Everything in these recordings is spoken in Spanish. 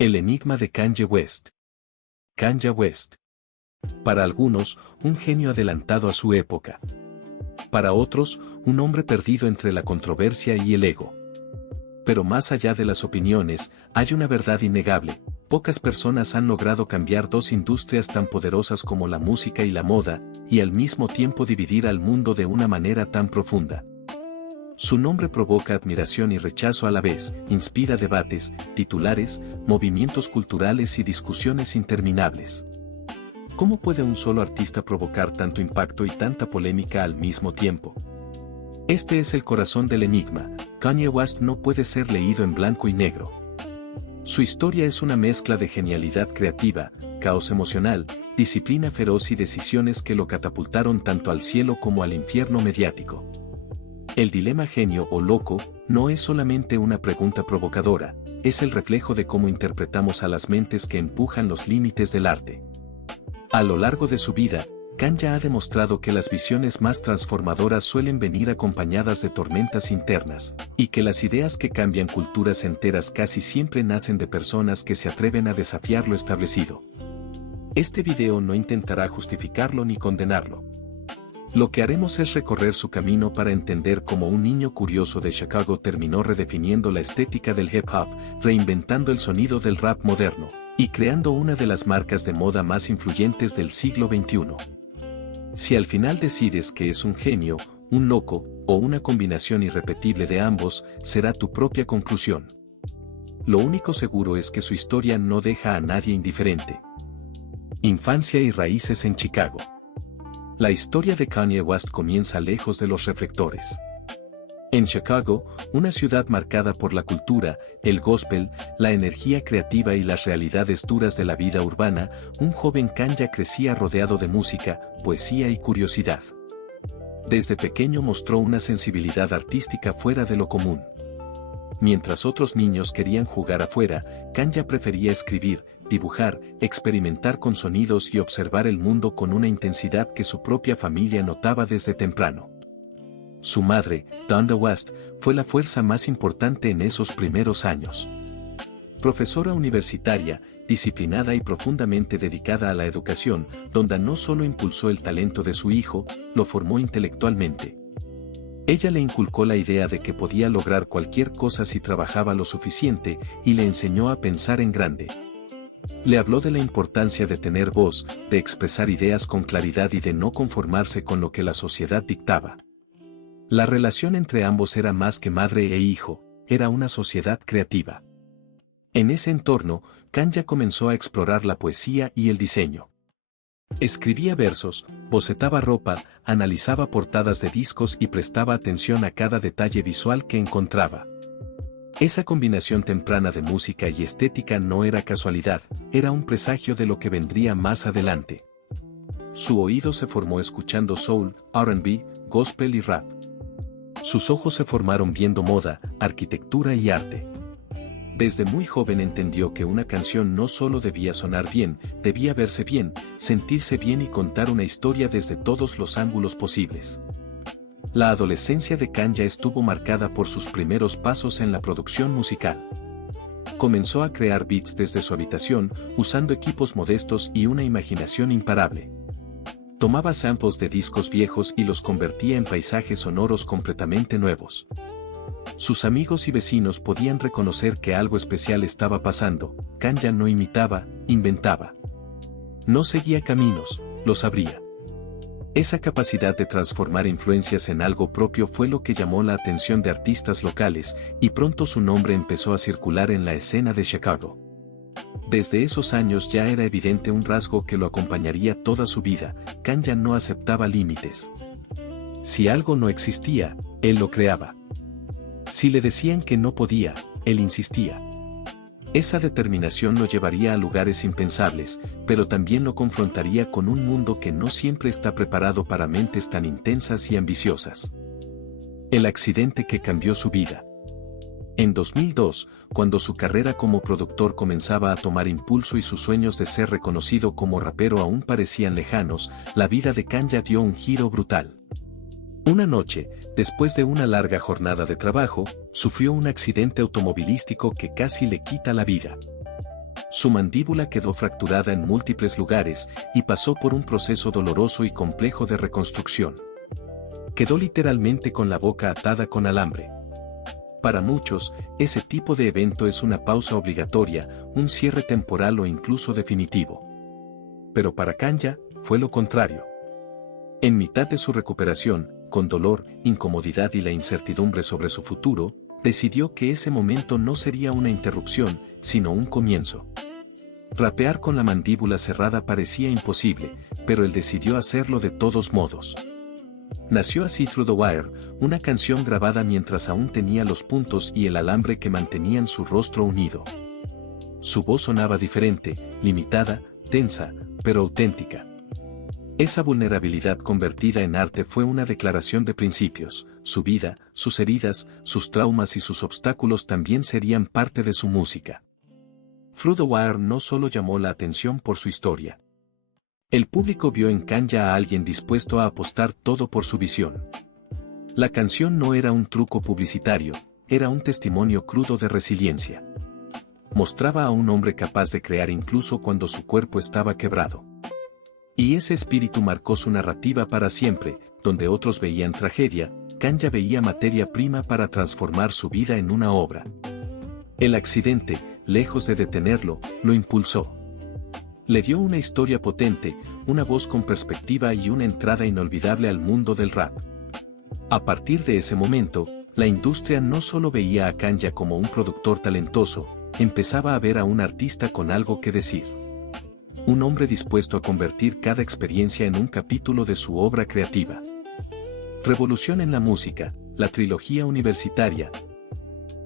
El enigma de Kanye West. Kanye West. Para algunos, un genio adelantado a su época. Para otros, un hombre perdido entre la controversia y el ego. Pero más allá de las opiniones, hay una verdad innegable: pocas personas han logrado cambiar dos industrias tan poderosas como la música y la moda, y al mismo tiempo dividir al mundo de una manera tan profunda. Su nombre provoca admiración y rechazo a la vez, inspira debates, titulares, movimientos culturales y discusiones interminables. ¿Cómo puede un solo artista provocar tanto impacto y tanta polémica al mismo tiempo? Este es el corazón del enigma. Kanye West no puede ser leído en blanco y negro. Su historia es una mezcla de genialidad creativa, caos emocional, disciplina feroz y decisiones que lo catapultaron tanto al cielo como al infierno mediático. El dilema genio o loco no es solamente una pregunta provocadora, es el reflejo de cómo interpretamos a las mentes que empujan los límites del arte. A lo largo de su vida, Kanye ha demostrado que las visiones más transformadoras suelen venir acompañadas de tormentas internas, y que las ideas que cambian culturas enteras casi siempre nacen de personas que se atreven a desafiar lo establecido. Este video no intentará justificarlo ni condenarlo. Lo que haremos es recorrer su camino para entender cómo un niño curioso de Chicago terminó redefiniendo la estética del hip hop, reinventando el sonido del rap moderno, y creando una de las marcas de moda más influyentes del siglo XXI. Si al final decides que es un genio, un loco, o una combinación irrepetible de ambos, será tu propia conclusión. Lo único seguro es que su historia no deja a nadie indiferente. Infancia y raíces en Chicago. La historia de Kanye West comienza lejos de los reflectores. En Chicago, una ciudad marcada por la cultura, el gospel, la energía creativa y las realidades duras de la vida urbana, un joven Kanye crecía rodeado de música, poesía y curiosidad. Desde pequeño mostró una sensibilidad artística fuera de lo común. Mientras otros niños querían jugar afuera, Kanye prefería escribir, dibujar, experimentar con sonidos y observar el mundo con una intensidad que su propia familia notaba desde temprano. Su madre, Donda West, fue la fuerza más importante en esos primeros años. Profesora universitaria, disciplinada y profundamente dedicada a la educación, Donda no solo impulsó el talento de su hijo, lo formó intelectualmente. Ella le inculcó la idea de que podía lograr cualquier cosa si trabajaba lo suficiente, y le enseñó a pensar en grande. Le habló de la importancia de tener voz, de expresar ideas con claridad y de no conformarse con lo que la sociedad dictaba. La relación entre ambos era más que madre e hijo, era una sociedad creativa. En ese entorno, Kanye comenzó a explorar la poesía y el diseño. Escribía versos, bocetaba ropa, analizaba portadas de discos y prestaba atención a cada detalle visual que encontraba. Esa combinación temprana de música y estética no era casualidad, era un presagio de lo que vendría más adelante. Su oído se formó escuchando soul, R&B, gospel y rap. Sus ojos se formaron viendo moda, arquitectura y arte. Desde muy joven entendió que una canción no solo debía sonar bien, debía verse bien, sentirse bien y contar una historia desde todos los ángulos posibles. La adolescencia de Kanye estuvo marcada por sus primeros pasos en la producción musical. Comenzó a crear beats desde su habitación, usando equipos modestos y una imaginación imparable. Tomaba samples de discos viejos y los convertía en paisajes sonoros completamente nuevos. Sus amigos y vecinos podían reconocer que algo especial estaba pasando. Kanye no imitaba, inventaba. No seguía caminos, los abría. Esa capacidad de transformar influencias en algo propio fue lo que llamó la atención de artistas locales, y pronto su nombre empezó a circular en la escena de Chicago. Desde esos años ya era evidente un rasgo que lo acompañaría toda su vida: Kanye no aceptaba límites. Si algo no existía, él lo creaba. Si le decían que no podía, él insistía. Esa determinación lo llevaría a lugares impensables, pero también lo confrontaría con un mundo que no siempre está preparado para mentes tan intensas y ambiciosas. El accidente que cambió su vida. En 2002, cuando su carrera como productor comenzaba a tomar impulso y sus sueños de ser reconocido como rapero aún parecían lejanos, la vida de Kanye dio un giro brutal. Una noche, después de una larga jornada de trabajo, sufrió un accidente automovilístico que casi le quita la vida. Su mandíbula quedó fracturada en múltiples lugares y pasó por un proceso doloroso y complejo de reconstrucción. Quedó literalmente con la boca atada con alambre. Para muchos, ese tipo de evento es una pausa obligatoria, un cierre temporal o incluso definitivo. Pero para Kanja, fue lo contrario. En mitad de su recuperación, con dolor, incomodidad y la incertidumbre sobre su futuro, decidió que ese momento no sería una interrupción, sino un comienzo. Rapear con la mandíbula cerrada parecía imposible, pero él decidió hacerlo de todos modos. Nació así Through the Wire, una canción grabada mientras aún tenía los puntos y el alambre que mantenían su rostro unido. Su voz sonaba diferente, limitada, tensa, pero auténtica. Esa vulnerabilidad convertida en arte fue una declaración de principios. Su vida, sus heridas, sus traumas y sus obstáculos también serían parte de su música. Through the Wire no solo llamó la atención por su historia. El público vio en Kanja a alguien dispuesto a apostar todo por su visión. La canción no era un truco publicitario, era un testimonio crudo de resiliencia. Mostraba a un hombre capaz de crear incluso cuando su cuerpo estaba quebrado. Y ese espíritu marcó su narrativa para siempre, donde otros veían tragedia, Kanja veía materia prima para transformar su vida en una obra. El accidente, lejos de detenerlo, lo impulsó. Le dio una historia potente, una voz con perspectiva y una entrada inolvidable al mundo del rap. A partir de ese momento, la industria no solo veía a Kanja como un productor talentoso, empezaba a ver a un artista con algo que decir. Un hombre dispuesto a convertir cada experiencia en un capítulo de su obra creativa. Revolución en la música, la trilogía universitaria.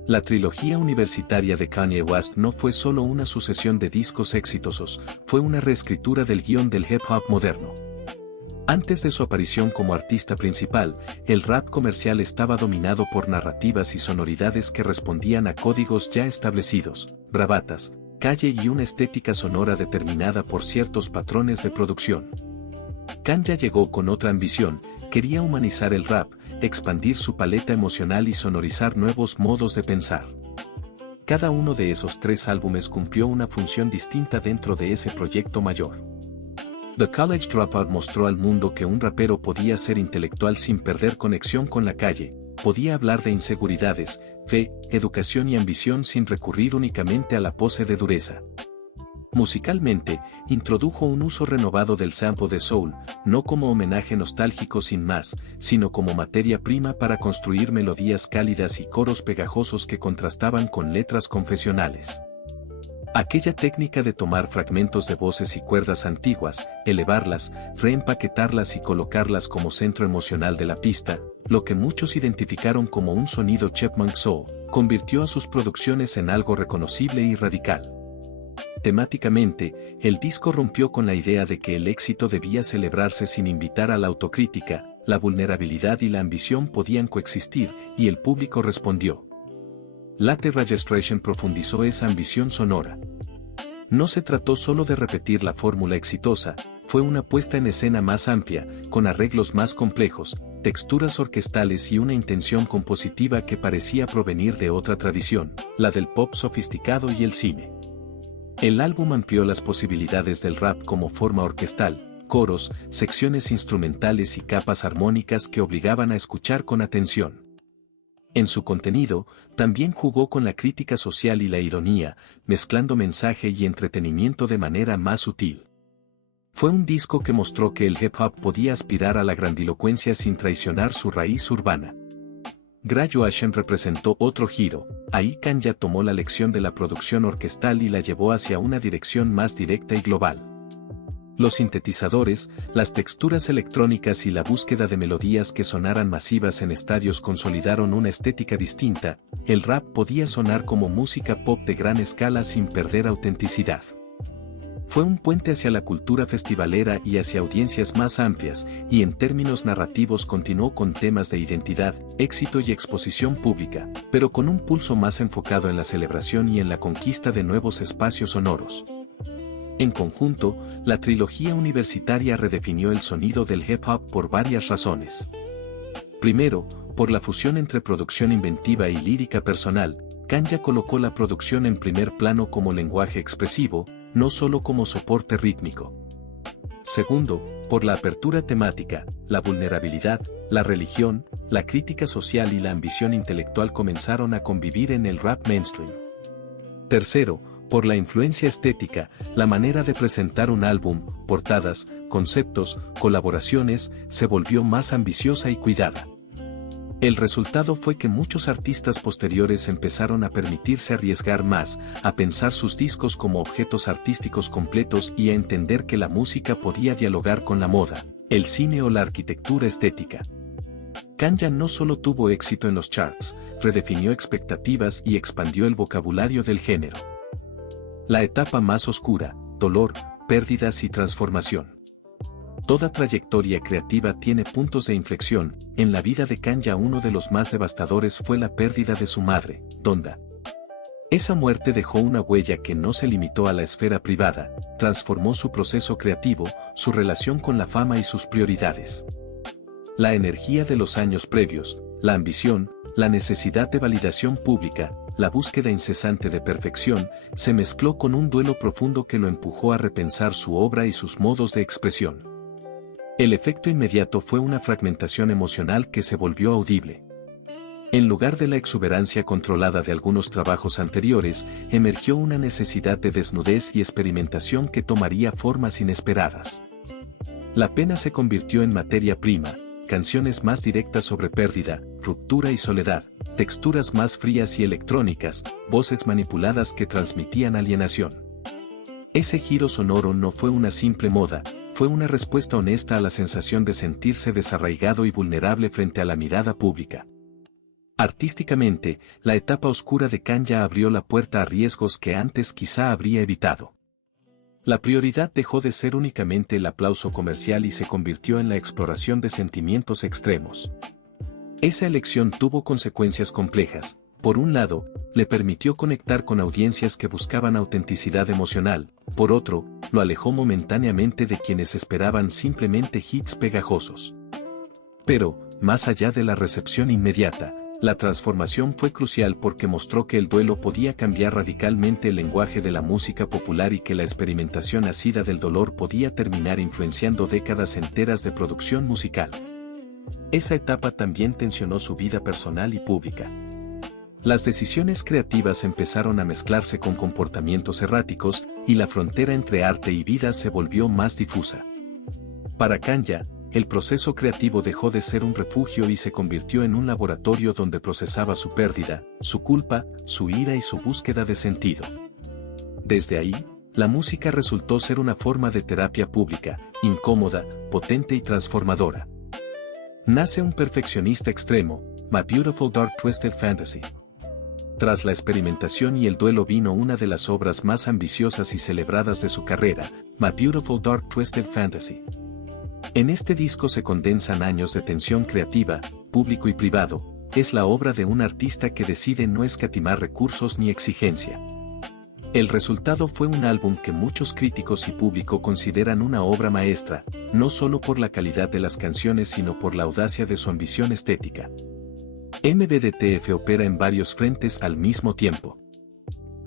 La trilogía universitaria de Kanye West no fue solo una sucesión de discos exitosos, fue una reescritura del guión del hip hop moderno. Antes de su aparición como artista principal, el rap comercial estaba dominado por narrativas y sonoridades que respondían a códigos ya establecidos, bravatas, calle y una estética sonora determinada por ciertos patrones de producción. Kanja llegó con otra ambición, quería humanizar el rap, expandir su paleta emocional y sonorizar nuevos modos de pensar. Cada uno de esos 3 álbumes cumplió una función distinta dentro de ese proyecto mayor. The College Dropout mostró al mundo que un rapero podía ser intelectual sin perder conexión con la calle, podía hablar de inseguridades, fe, educación y ambición sin recurrir únicamente a la pose de dureza. Musicalmente, introdujo un uso renovado del sample de soul, no como homenaje nostálgico sin más, sino como materia prima para construir melodías cálidas y coros pegajosos que contrastaban con letras confesionales. Aquella técnica de tomar fragmentos de voces y cuerdas antiguas, elevarlas, reempaquetarlas y colocarlas como centro emocional de la pista, lo que muchos identificaron como un sonido Chipmunk Soul, convirtió a sus producciones en algo reconocible y radical. Temáticamente, el disco rompió con la idea de que el éxito debía celebrarse sin invitar a la autocrítica, la vulnerabilidad y la ambición podían coexistir, y el público respondió. Late Registration profundizó esa ambición sonora. No se trató solo de repetir la fórmula exitosa, fue una puesta en escena más amplia, con arreglos más complejos, texturas orquestales y una intención compositiva que parecía provenir de otra tradición, la del pop sofisticado y el cine. El álbum amplió las posibilidades del rap como forma orquestal, coros, secciones instrumentales y capas armónicas que obligaban a escuchar con atención. En su contenido, también jugó con la crítica social y la ironía, mezclando mensaje y entretenimiento de manera más sutil. Fue un disco que mostró que el hip hop podía aspirar a la grandilocuencia sin traicionar su raíz urbana. Graduation representó otro giro, ahí Kanja tomó la lección de la producción orquestal y la llevó hacia una dirección más directa y global. Los sintetizadores, las texturas electrónicas y la búsqueda de melodías que sonaran masivas en estadios consolidaron una estética distinta, el rap podía sonar como música pop de gran escala sin perder autenticidad. Fue un puente hacia la cultura festivalera y hacia audiencias más amplias, y en términos narrativos continuó con temas de identidad, éxito y exposición pública, pero con un pulso más enfocado en la celebración y en la conquista de nuevos espacios sonoros. En conjunto, la trilogía universitaria redefinió el sonido del hip hop por varias razones. Primero, por la fusión entre producción inventiva y lírica personal, Kanja colocó la producción en primer plano como lenguaje expresivo, no solo como soporte rítmico. Segundo, por la apertura temática, la vulnerabilidad, la religión, la crítica social y la ambición intelectual comenzaron a convivir en el rap mainstream. Tercero, por la influencia estética, la manera de presentar un álbum, portadas, conceptos, colaboraciones, se volvió más ambiciosa y cuidada. El resultado fue que muchos artistas posteriores empezaron a permitirse arriesgar más, a pensar sus discos como objetos artísticos completos y a entender que la música podía dialogar con la moda, el cine o la arquitectura estética. Kanja no solo tuvo éxito en los charts, redefinió expectativas y expandió el vocabulario del género. La etapa más oscura, dolor, pérdidas y transformación. Toda trayectoria creativa tiene puntos de inflexión. En la vida de Kanja uno de los más devastadores fue la pérdida de su madre, Donda. Esa muerte dejó una huella que no se limitó a la esfera privada, transformó su proceso creativo, su relación con la fama y sus prioridades. La energía de los años previos, la ambición, la necesidad de validación pública, la búsqueda incesante de perfección, se mezcló con un duelo profundo que lo empujó a repensar su obra y sus modos de expresión. El efecto inmediato fue una fragmentación emocional que se volvió audible. En lugar de la exuberancia controlada de algunos trabajos anteriores, emergió una necesidad de desnudez y experimentación que tomaría formas inesperadas. La pena se convirtió en materia prima, canciones más directas sobre pérdida, ruptura y soledad, texturas más frías y electrónicas, voces manipuladas que transmitían alienación. Ese giro sonoro no fue una simple moda, fue una respuesta honesta a la sensación de sentirse desarraigado y vulnerable frente a la mirada pública. Artísticamente, la etapa oscura de Kanja abrió la puerta a riesgos que antes quizá habría evitado. La prioridad dejó de ser únicamente el aplauso comercial y se convirtió en la exploración de sentimientos extremos. Esa elección tuvo consecuencias complejas. Por un lado, le permitió conectar con audiencias que buscaban autenticidad emocional, por otro, lo alejó momentáneamente de quienes esperaban simplemente hits pegajosos. Pero, más allá de la recepción inmediata, la transformación fue crucial porque mostró que el duelo podía cambiar radicalmente el lenguaje de la música popular y que la experimentación nacida del dolor podía terminar influenciando décadas enteras de producción musical. Esa etapa también tensionó su vida personal y pública. Las decisiones creativas empezaron a mezclarse con comportamientos erráticos, y la frontera entre arte y vida se volvió más difusa. Para Kanja, el proceso creativo dejó de ser un refugio y se convirtió en un laboratorio donde procesaba su pérdida, su culpa, su ira y su búsqueda de sentido. Desde ahí, la música resultó ser una forma de terapia pública, incómoda, potente y transformadora. Nace un perfeccionista extremo, My Beautiful Dark Twisted Fantasy. Tras la experimentación y el duelo vino una de las obras más ambiciosas y celebradas de su carrera, My Beautiful Dark Twisted Fantasy. En este disco se condensan años de tensión creativa, público y privado, es la obra de un artista que decide no escatimar recursos ni exigencia. El resultado fue un álbum que muchos críticos y público consideran una obra maestra, no solo por la calidad de las canciones sino por la audacia de su ambición estética. MBDTF opera en varios frentes al mismo tiempo.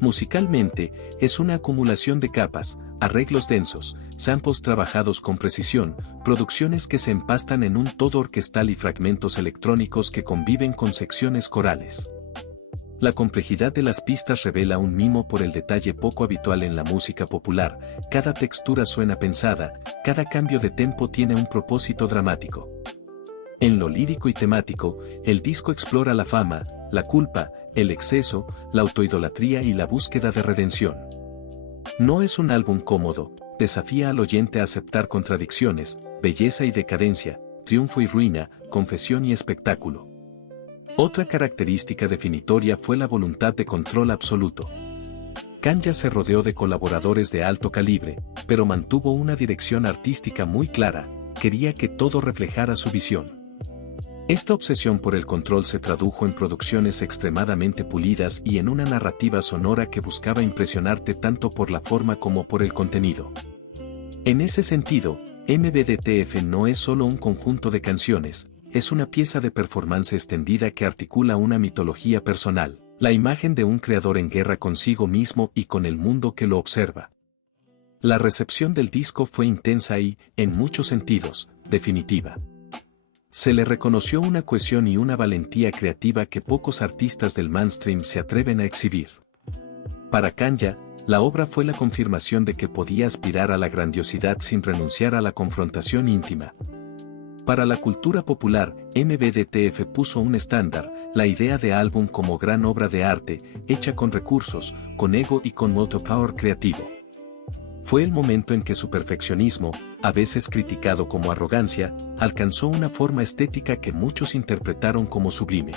Musicalmente, es una acumulación de capas, arreglos densos, samples trabajados con precisión, producciones que se empastan en un todo orquestal y fragmentos electrónicos que conviven con secciones corales. La complejidad de las pistas revela un mimo por el detalle poco habitual en la música popular, cada textura suena pensada, cada cambio de tempo tiene un propósito dramático. En lo lírico y temático, el disco explora la fama, la culpa, el exceso, la autoidolatría y la búsqueda de redención. No es un álbum cómodo, desafía al oyente a aceptar contradicciones, belleza y decadencia, triunfo y ruina, confesión y espectáculo. Otra característica definitoria fue la voluntad de control absoluto. Kanja se rodeó de colaboradores de alto calibre, pero mantuvo una dirección artística muy clara, quería que todo reflejara su visión. Esta obsesión por el control se tradujo en producciones extremadamente pulidas y en una narrativa sonora que buscaba impresionarte tanto por la forma como por el contenido. En ese sentido, MBDTF no es solo un conjunto de canciones, es una pieza de performance extendida que articula una mitología personal, La imagen de un creador en guerra consigo mismo y con el mundo que lo observa. La recepción del disco fue intensa y, en muchos sentidos, definitiva. Se le reconoció una cohesión y una valentía creativa que pocos artistas del mainstream se atreven a exhibir. Para Kanye, la obra fue la confirmación de que podía aspirar a la grandiosidad sin renunciar a la confrontación íntima. Para la cultura popular, MBDTF puso un estándar, la idea de álbum como gran obra de arte, hecha con recursos, con ego y con autopower creativo. Fue el momento en que su perfeccionismo, a veces criticado como arrogancia, alcanzó una forma estética que muchos interpretaron como sublime.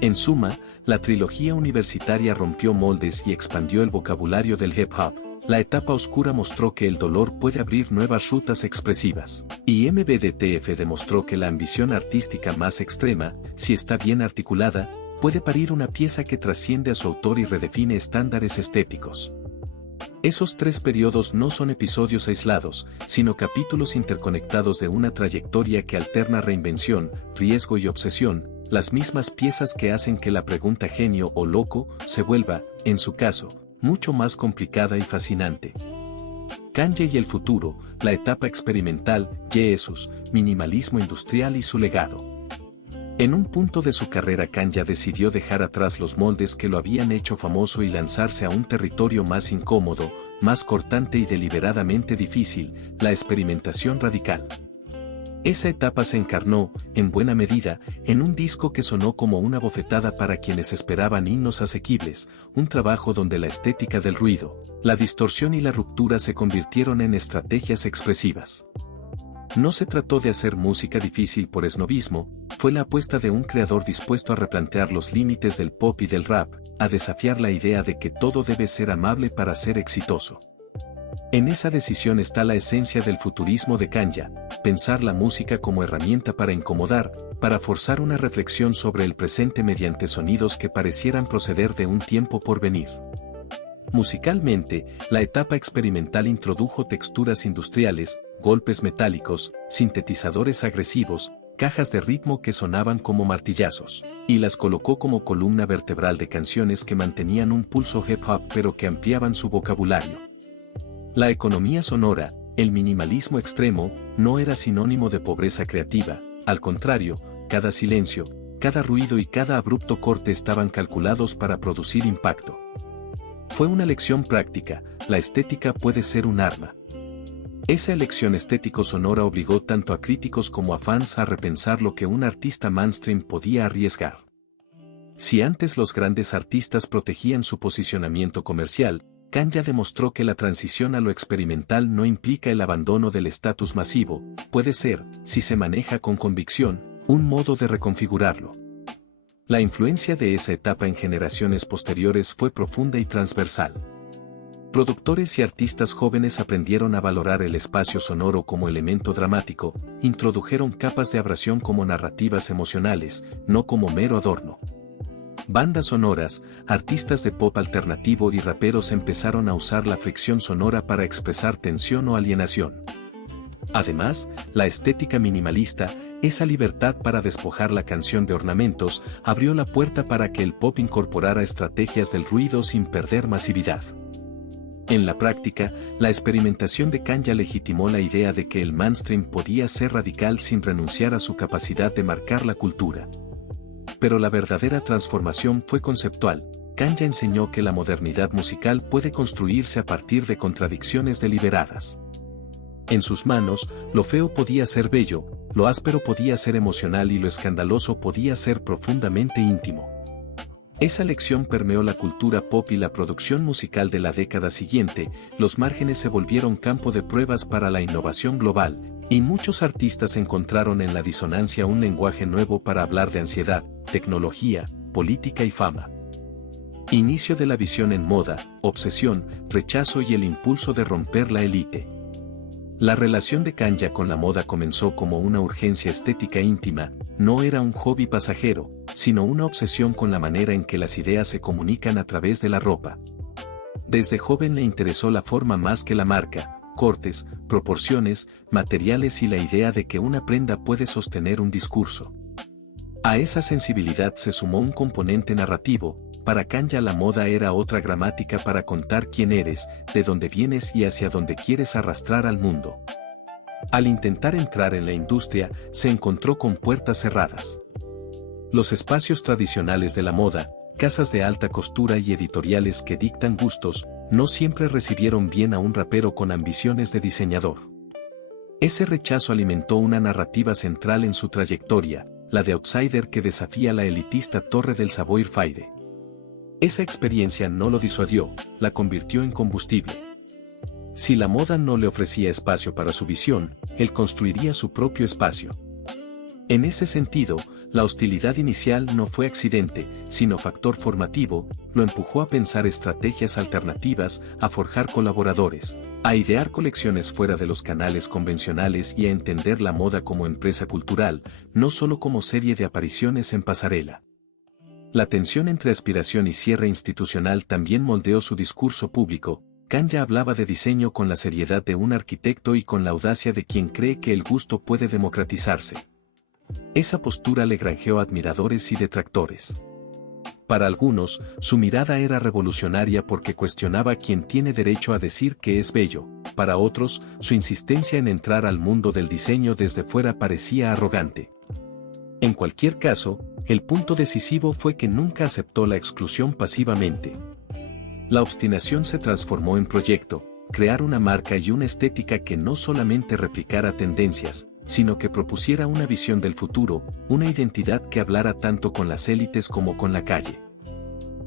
En suma, la trilogía universitaria rompió moldes y expandió el vocabulario del hip hop. La etapa oscura mostró que el dolor puede abrir nuevas rutas expresivas, y MBDTF demostró que la ambición artística más extrema, si está bien articulada, puede parir una pieza que trasciende a su autor y redefine estándares estéticos. Esos tres periodos no son episodios aislados, sino capítulos interconectados de una trayectoria que alterna reinvención, riesgo y obsesión, las mismas piezas que hacen que la pregunta genio o loco se vuelva, en su caso, mucho más complicada y fascinante. Kanye y el futuro, la etapa experimental, Jesus, minimalismo industrial y su legado. En un punto de su carrera Kanye decidió dejar atrás los moldes que lo habían hecho famoso y lanzarse a un territorio más incómodo, más cortante y deliberadamente difícil, la experimentación radical. Esa etapa se encarnó, en buena medida, en un disco que sonó como una bofetada para quienes esperaban himnos asequibles, un trabajo donde la estética del ruido, la distorsión y la ruptura se convirtieron en estrategias expresivas. No se trató de hacer música difícil por esnobismo, fue la apuesta de un creador dispuesto a replantear los límites del pop y del rap, a desafiar la idea de que todo debe ser amable para ser exitoso. En esa decisión está la esencia del futurismo de Kanye, pensar la música como herramienta para incomodar, para forzar una reflexión sobre el presente mediante sonidos que parecieran proceder de un tiempo por venir. Musicalmente, la etapa experimental introdujo texturas industriales, golpes metálicos, sintetizadores agresivos, cajas de ritmo que sonaban como martillazos, y las colocó como columna vertebral de canciones que mantenían un pulso hip hop pero que ampliaban su vocabulario. La economía sonora, el minimalismo extremo, no era sinónimo de pobreza creativa, al contrario, cada silencio, cada ruido y cada abrupto corte estaban calculados para producir impacto. Fue una lección práctica, la estética puede ser un arma. Esa elección estético-sonora obligó tanto a críticos como a fans a repensar lo que un artista mainstream podía arriesgar. Si antes los grandes artistas protegían su posicionamiento comercial, Kanye demostró que la transición a lo experimental no implica el abandono del estatus masivo, puede ser, si se maneja con convicción, un modo de reconfigurarlo. La influencia de esa etapa en generaciones posteriores fue profunda y transversal. Productores y artistas jóvenes aprendieron a valorar el espacio sonoro como elemento dramático, introdujeron capas de abrasión como narrativas emocionales, no como mero adorno. Bandas sonoras, artistas de pop alternativo y raperos empezaron a usar la fricción sonora para expresar tensión o alienación. Además, la estética minimalista, esa libertad para despojar la canción de ornamentos, abrió la puerta para que el pop incorporara estrategias del ruido sin perder masividad. En la práctica, la experimentación de Kanye legitimó la idea de que el mainstream podía ser radical sin renunciar a su capacidad de marcar la cultura. Pero la verdadera transformación fue conceptual. Kanye enseñó que la modernidad musical puede construirse a partir de contradicciones deliberadas. En sus manos, lo feo podía ser bello, lo áspero podía ser emocional y lo escandaloso podía ser profundamente íntimo. Esa lección permeó la cultura pop y la producción musical de la década siguiente, los márgenes se volvieron campo de pruebas para la innovación global, y muchos artistas encontraron en la disonancia un lenguaje nuevo para hablar de ansiedad, tecnología, política y fama. Inicio de la visión en moda, obsesión, rechazo y el impulso de romper la élite. La relación de Kanye con la moda comenzó como una urgencia estética íntima, no era un hobby pasajero, sino una obsesión con la manera en que las ideas se comunican a través de la ropa. Desde joven le interesó la forma más que la marca, cortes, proporciones, materiales y la idea de que una prenda puede sostener un discurso. A esa sensibilidad se sumó un componente narrativo, Para Kanye la moda era otra gramática para contar quién eres, de dónde vienes y hacia dónde quieres arrastrar al mundo. Al intentar entrar en la industria, se encontró con puertas cerradas. Los espacios tradicionales de la moda, casas de alta costura y editoriales que dictan gustos, no siempre recibieron bien a un rapero con ambiciones de diseñador. Ese rechazo alimentó una narrativa central en su trayectoria, la de outsider que desafía la elitista torre del Savoir Faire. Esa experiencia no lo disuadió, la convirtió en combustible. Si la moda no le ofrecía espacio para su visión, él construiría su propio espacio. En ese sentido, la hostilidad inicial no fue accidente, sino factor formativo, lo empujó a pensar estrategias alternativas, a forjar colaboradores, a idear colecciones fuera de los canales convencionales y a entender la moda como empresa cultural, no solo como serie de apariciones en pasarela. La tensión entre aspiración y cierre institucional también moldeó su discurso público. Kanye hablaba de diseño con la seriedad de un arquitecto y con la audacia de quien cree que el gusto puede democratizarse. Esa postura le granjeó admiradores y detractores. Para algunos, su mirada era revolucionaria porque cuestionaba quién tiene derecho a decir que es bello. Para otros, su insistencia en entrar al mundo del diseño desde fuera parecía arrogante. En cualquier caso, el punto decisivo fue que nunca aceptó la exclusión pasivamente. La obstinación se transformó en proyecto, crear una marca y una estética que no solamente replicara tendencias, sino que propusiera una visión del futuro, una identidad que hablara tanto con las élites como con la calle.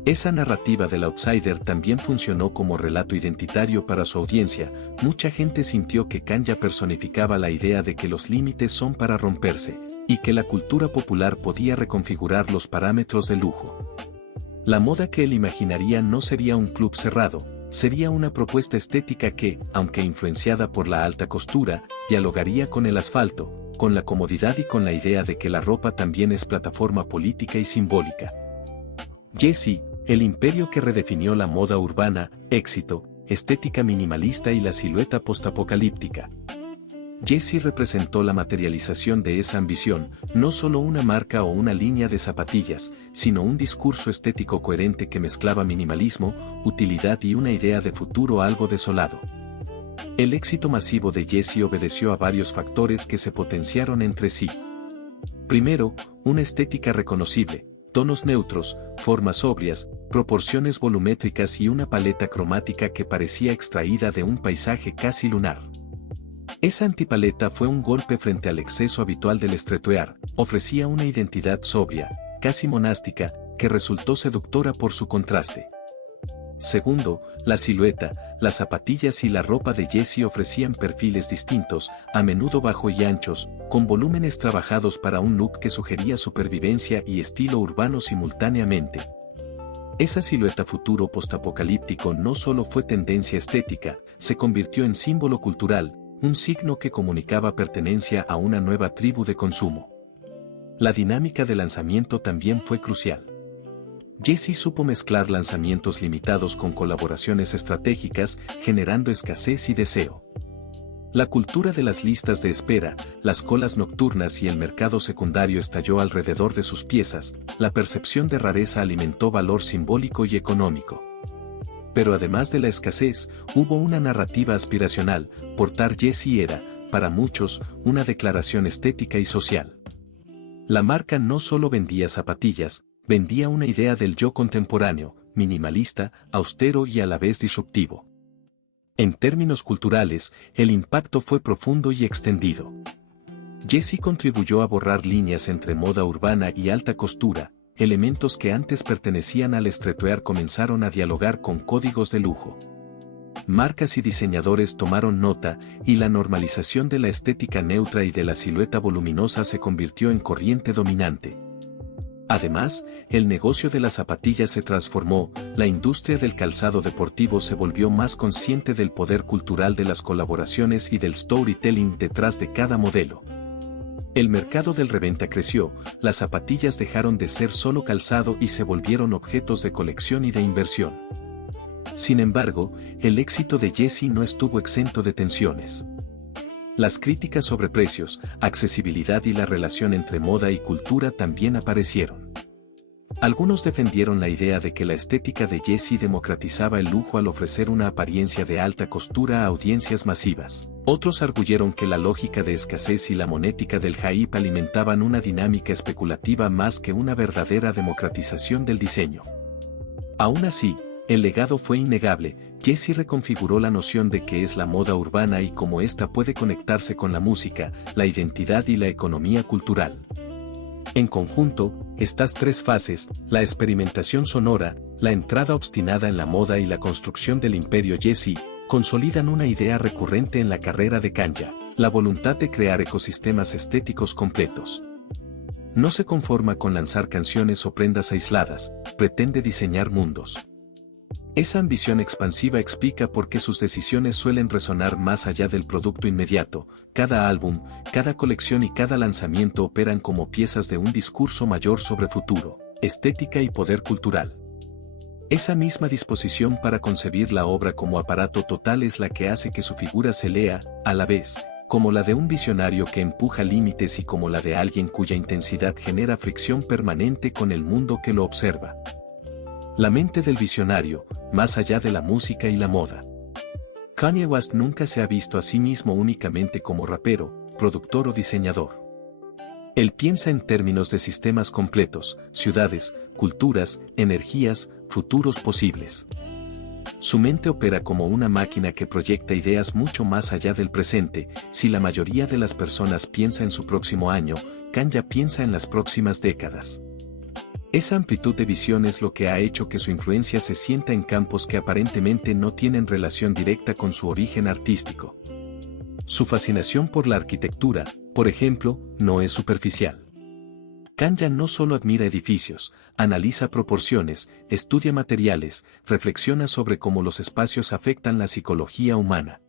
Esa narrativa del outsider también funcionó como relato identitario para su audiencia. Mucha gente sintió que Kanye personificaba la idea de que los límites son para romperse, y que la cultura popular podía reconfigurar los parámetros del lujo. La moda que él imaginaría no sería un club cerrado, sería una propuesta estética que, aunque influenciada por la alta costura, dialogaría con el asfalto, con la comodidad y con la idea de que la ropa también es plataforma política y simbólica. Yeezy, el imperio que redefinió la moda urbana, éxito, estética minimalista y la silueta postapocalíptica. Yeezy representó la materialización de esa ambición, no solo una marca o una línea de zapatillas, sino un discurso estético coherente que mezclaba minimalismo, utilidad y una idea de futuro algo desolado. El éxito masivo de Yeezy obedeció a varios factores que se potenciaron entre sí. Primero, una estética reconocible, tonos neutros, formas sobrias, proporciones volumétricas y una paleta cromática que parecía extraída de un paisaje casi lunar. Esa antipaleta fue un golpe frente al exceso habitual del streetwear, ofrecía una identidad sobria, casi monástica, que resultó seductora por su contraste. Segundo, la silueta, las zapatillas y la ropa de Yeezy ofrecían perfiles distintos, a menudo bajos y anchos, con volúmenes trabajados para un look que sugería supervivencia y estilo urbano simultáneamente. Esa silueta futuro postapocalíptico no solo fue tendencia estética, se convirtió en símbolo cultural, un signo que comunicaba pertenencia a una nueva tribu de consumo. La dinámica de lanzamiento también fue crucial. Yeezy supo mezclar lanzamientos limitados con colaboraciones estratégicas, generando escasez y deseo. La cultura de las listas de espera, las colas nocturnas y el mercado secundario estalló alrededor de sus piezas, la percepción de rareza alimentó valor simbólico y económico. Pero además de la escasez, hubo una narrativa aspiracional. Portar Yeezy era, para muchos, una declaración estética y social. La marca no solo vendía zapatillas, vendía una idea del yo contemporáneo, minimalista, austero y a la vez disruptivo. En términos culturales, el impacto fue profundo y extendido. Yeezy contribuyó a borrar líneas entre moda urbana y alta costura. Elementos que antes pertenecían al streetwear comenzaron a dialogar con códigos de lujo. Marcas y diseñadores tomaron nota, y la normalización de la estética neutra y de la silueta voluminosa se convirtió en corriente dominante. Además, el negocio de las zapatillas se transformó, la industria del calzado deportivo se volvió más consciente del poder cultural de las colaboraciones y del storytelling detrás de cada modelo. El mercado del reventa creció, las zapatillas dejaron de ser solo calzado y se volvieron objetos de colección y de inversión. Sin embargo, el éxito de Yeezy no estuvo exento de tensiones. Las críticas sobre precios, accesibilidad y la relación entre moda y cultura también aparecieron. Algunos defendieron la idea de que la estética de Jesse democratizaba el lujo al ofrecer una apariencia de alta costura a audiencias masivas. Otros arguyeron que la lógica de escasez y la monética del hype alimentaban una dinámica especulativa más que una verdadera democratización del diseño. Aún así, el legado fue innegable. Jesse reconfiguró la noción de qué es la moda urbana y cómo ésta puede conectarse con la música, la identidad y la economía cultural. En conjunto, estas tres fases, la experimentación sonora, la entrada obstinada en la moda y la construcción del imperio Jesse, consolidan una idea recurrente en la carrera de Kanye: la voluntad de crear ecosistemas estéticos completos. No se conforma con lanzar canciones o prendas aisladas, pretende diseñar mundos. Esa ambición expansiva explica por qué sus decisiones suelen resonar más allá del producto inmediato. Cada álbum, cada colección y cada lanzamiento operan como piezas de un discurso mayor sobre futuro, estética y poder cultural. Esa misma disposición para concebir la obra como aparato total es la que hace que su figura se lea, a la vez, como la de un visionario que empuja límites y como la de alguien cuya intensidad genera fricción permanente con el mundo que lo observa. La mente del visionario, más allá de la música y la moda. Kanye West nunca se ha visto a sí mismo únicamente como rapero, productor o diseñador. Él piensa en términos de sistemas completos, ciudades, culturas, energías, futuros posibles. Su mente opera como una máquina que proyecta ideas mucho más allá del presente. Si la mayoría de las personas piensa en su próximo año, Kanye piensa en las próximas décadas. Esa amplitud de visión es lo que ha hecho que su influencia se sienta en campos que aparentemente no tienen relación directa con su origen artístico. Su fascinación por la arquitectura, por ejemplo, no es superficial. Kanye no solo admira edificios, analiza proporciones, estudia materiales, reflexiona sobre cómo los espacios afectan la psicología humana.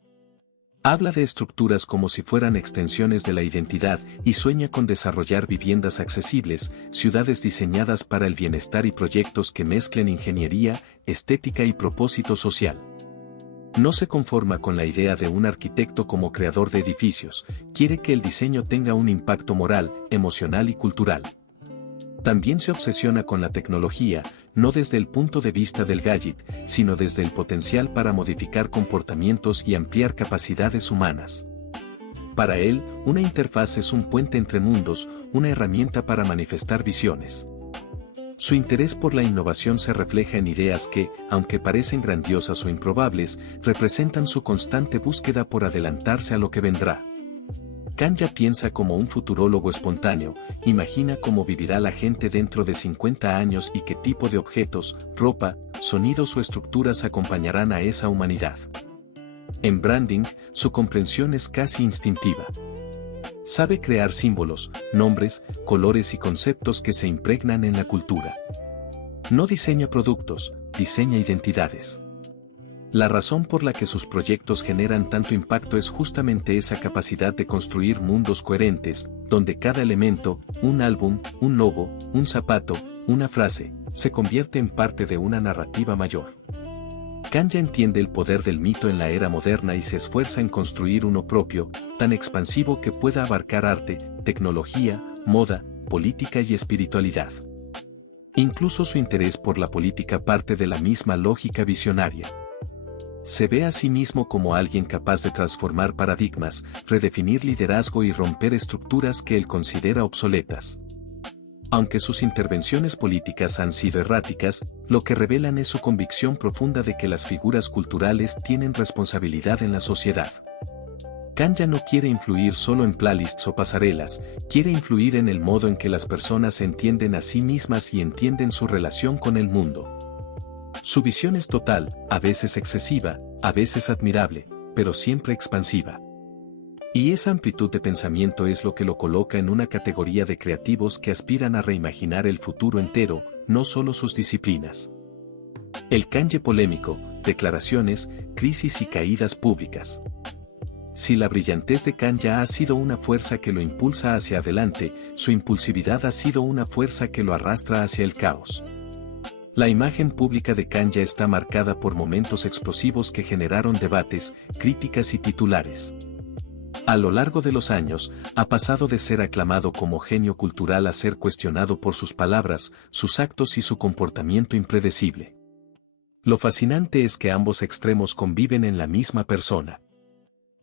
Habla de estructuras como si fueran extensiones de la identidad y sueña con desarrollar viviendas accesibles, ciudades diseñadas para el bienestar y proyectos que mezclen ingeniería, estética y propósito social. No se conforma con la idea de un arquitecto como creador de edificios, quiere que el diseño tenga un impacto moral, emocional y cultural. También se obsesiona con la tecnología, no desde el punto de vista del gadget, sino desde el potencial para modificar comportamientos y ampliar capacidades humanas. Para él, una interfaz es un puente entre mundos, una herramienta para manifestar visiones. Su interés por la innovación se refleja en ideas que, aunque parecen grandiosas o improbables, representan su constante búsqueda por adelantarse a lo que vendrá. Kanye piensa como un futurólogo espontáneo, imagina cómo vivirá la gente dentro de 50 años y qué tipo de objetos, ropa, sonidos o estructuras acompañarán a esa humanidad. En branding, su comprensión es casi instintiva. Sabe crear símbolos, nombres, colores y conceptos que se impregnan en la cultura. No diseña productos, diseña identidades. La razón por la que sus proyectos generan tanto impacto es justamente esa capacidad de construir mundos coherentes, donde cada elemento, un álbum, un logo, un zapato, una frase, se convierte en parte de una narrativa mayor. Kanye entiende el poder del mito en la era moderna y se esfuerza en construir uno propio, tan expansivo que pueda abarcar arte, tecnología, moda, política y espiritualidad. Incluso su interés por la política parte de la misma lógica visionaria. Se ve a sí mismo como alguien capaz de transformar paradigmas, redefinir liderazgo y romper estructuras que él considera obsoletas. Aunque sus intervenciones políticas han sido erráticas, lo que revelan es su convicción profunda de que las figuras culturales tienen responsabilidad en la sociedad. Kanye no quiere influir solo en playlists o pasarelas, quiere influir en el modo en que las personas se entienden a sí mismas y entienden su relación con el mundo. Su visión es total, a veces excesiva, a veces admirable, pero siempre expansiva. Y esa amplitud de pensamiento es lo que lo coloca en una categoría de creativos que aspiran a reimaginar el futuro entero, no solo sus disciplinas. El Kanye polémico, declaraciones, crisis y caídas públicas. Si la brillantez de Kanye ha sido una fuerza que lo impulsa hacia adelante, su impulsividad ha sido una fuerza que lo arrastra hacia el caos. La imagen pública de Kanye está marcada por momentos explosivos que generaron debates, críticas y titulares. A lo largo de los años, ha pasado de ser aclamado como genio cultural a ser cuestionado por sus palabras, sus actos y su comportamiento impredecible. Lo fascinante es que ambos extremos conviven en la misma persona.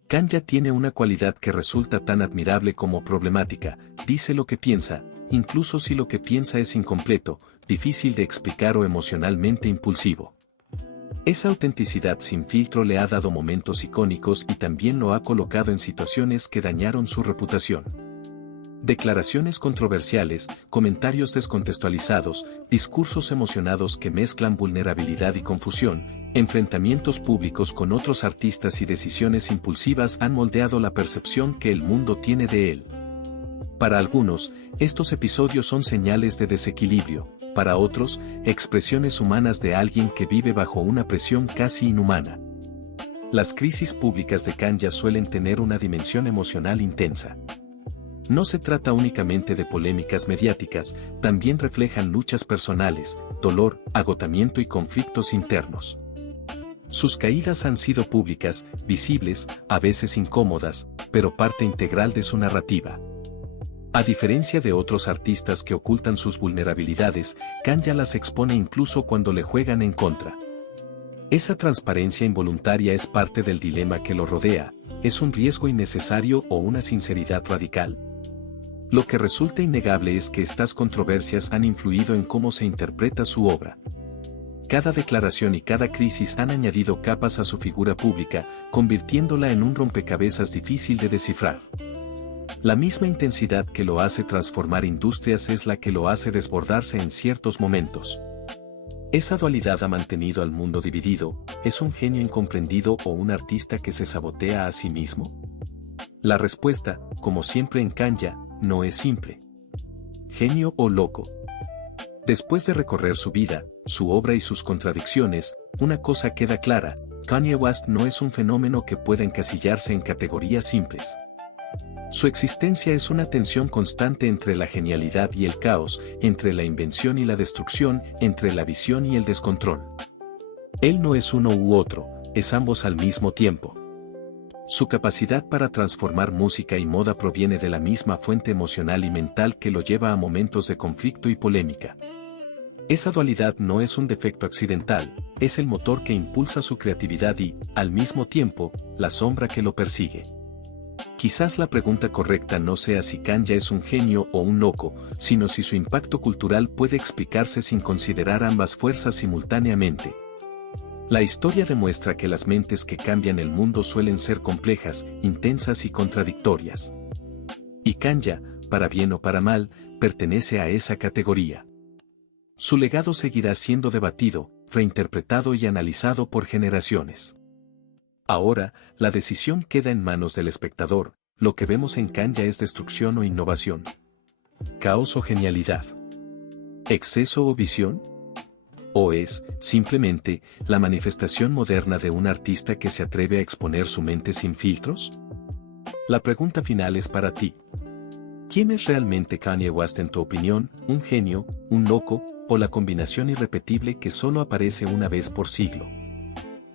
Kanye tiene una cualidad que resulta tan admirable como problemática: dice lo que piensa, incluso si lo que piensa es incompleto, difícil de explicar o emocionalmente impulsivo. Esa autenticidad sin filtro le ha dado momentos icónicos y también lo ha colocado en situaciones que dañaron su reputación. Declaraciones controversiales, comentarios descontextualizados, discursos emocionados que mezclan vulnerabilidad y confusión, enfrentamientos públicos con otros artistas y decisiones impulsivas han moldeado la percepción que el mundo tiene de él. Para algunos, estos episodios son señales de desequilibrio; para otros, expresiones humanas de alguien que vive bajo una presión casi inhumana. Las crisis públicas de Kanye suelen tener una dimensión emocional intensa. No se trata únicamente de polémicas mediáticas, también reflejan luchas personales, dolor, agotamiento y conflictos internos. Sus caídas han sido públicas, visibles, a veces incómodas, pero parte integral de su narrativa. A diferencia de otros artistas que ocultan sus vulnerabilidades, Kanye las expone incluso cuando le juegan en contra. Esa transparencia involuntaria es parte del dilema que lo rodea: ¿es un riesgo innecesario o una sinceridad radical? Lo que resulta innegable es que estas controversias han influido en cómo se interpreta su obra. Cada declaración y cada crisis han añadido capas a su figura pública, convirtiéndola en un rompecabezas difícil de descifrar. La misma intensidad que lo hace transformar industrias es la que lo hace desbordarse en ciertos momentos. Esa dualidad ha mantenido al mundo dividido: ¿es un genio incomprendido o un artista que se sabotea a sí mismo? La respuesta, como siempre en Kanye, no es simple. ¿Genio o loco? Después de recorrer su vida, su obra y sus contradicciones, una cosa queda clara: Kanye West no es un fenómeno que pueda encasillarse en categorías simples. Su existencia es una tensión constante entre la genialidad y el caos, entre la invención y la destrucción, entre la visión y el descontrol. Él no es uno u otro, es ambos al mismo tiempo. Su capacidad para transformar música y moda proviene de la misma fuente emocional y mental que lo lleva a momentos de conflicto y polémica. Esa dualidad no es un defecto accidental, es el motor que impulsa su creatividad y, al mismo tiempo, la sombra que lo persigue. Quizás la pregunta correcta no sea si Kanye es un genio o un loco, sino si su impacto cultural puede explicarse sin considerar ambas fuerzas simultáneamente. La historia demuestra que las mentes que cambian el mundo suelen ser complejas, intensas y contradictorias. Y Kanye, para bien o para mal, pertenece a esa categoría. Su legado seguirá siendo debatido, reinterpretado y analizado por generaciones. Ahora, la decisión queda en manos del espectador: ¿lo que vemos en Kanye es destrucción o innovación? ¿Caos o genialidad? ¿Exceso o visión? ¿O es, simplemente, la manifestación moderna de un artista que se atreve a exponer su mente sin filtros? La pregunta final es para ti. ¿Quién es realmente Kanye West en tu opinión? ¿Un genio, un loco, o la combinación irrepetible que solo aparece una vez por siglo?